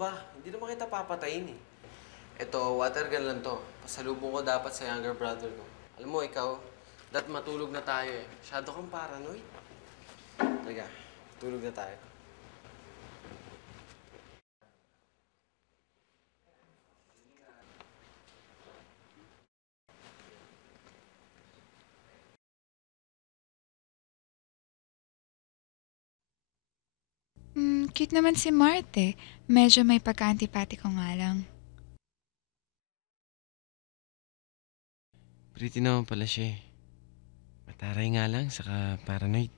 ba? Hindi naman kita papatayin eh. Ito, water gun lang to. Pasalubong ko dapat sa younger brother ko. Alam mo, ikaw, matulog na tayo eh. Masyado kang paranoid. Talaga, tulog na tayo. Cute naman si Marte. Medyo may pagka-antipati ko nga lang. Pretty naman pala siya eh. Mataray nga lang, saka paranoid.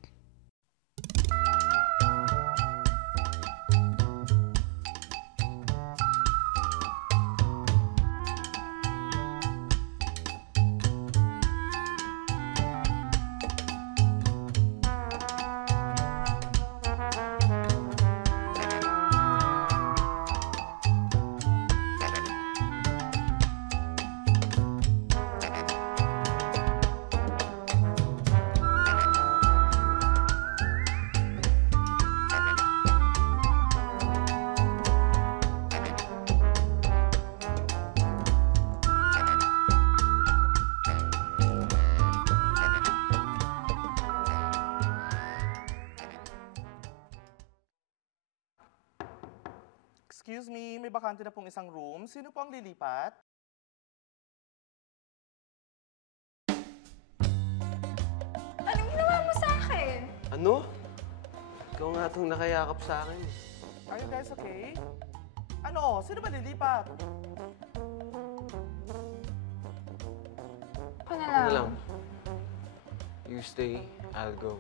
Excuse me, may bakante na pong isang room. Sino po ang lilipat? Anong ginawa mo sa akin? Ano? Ikaw nga itong nakayakap sa akin. Are you guys okay? Ano? Sino ba lilipat? Ako na Ano lang. lang? You stay, I'll go.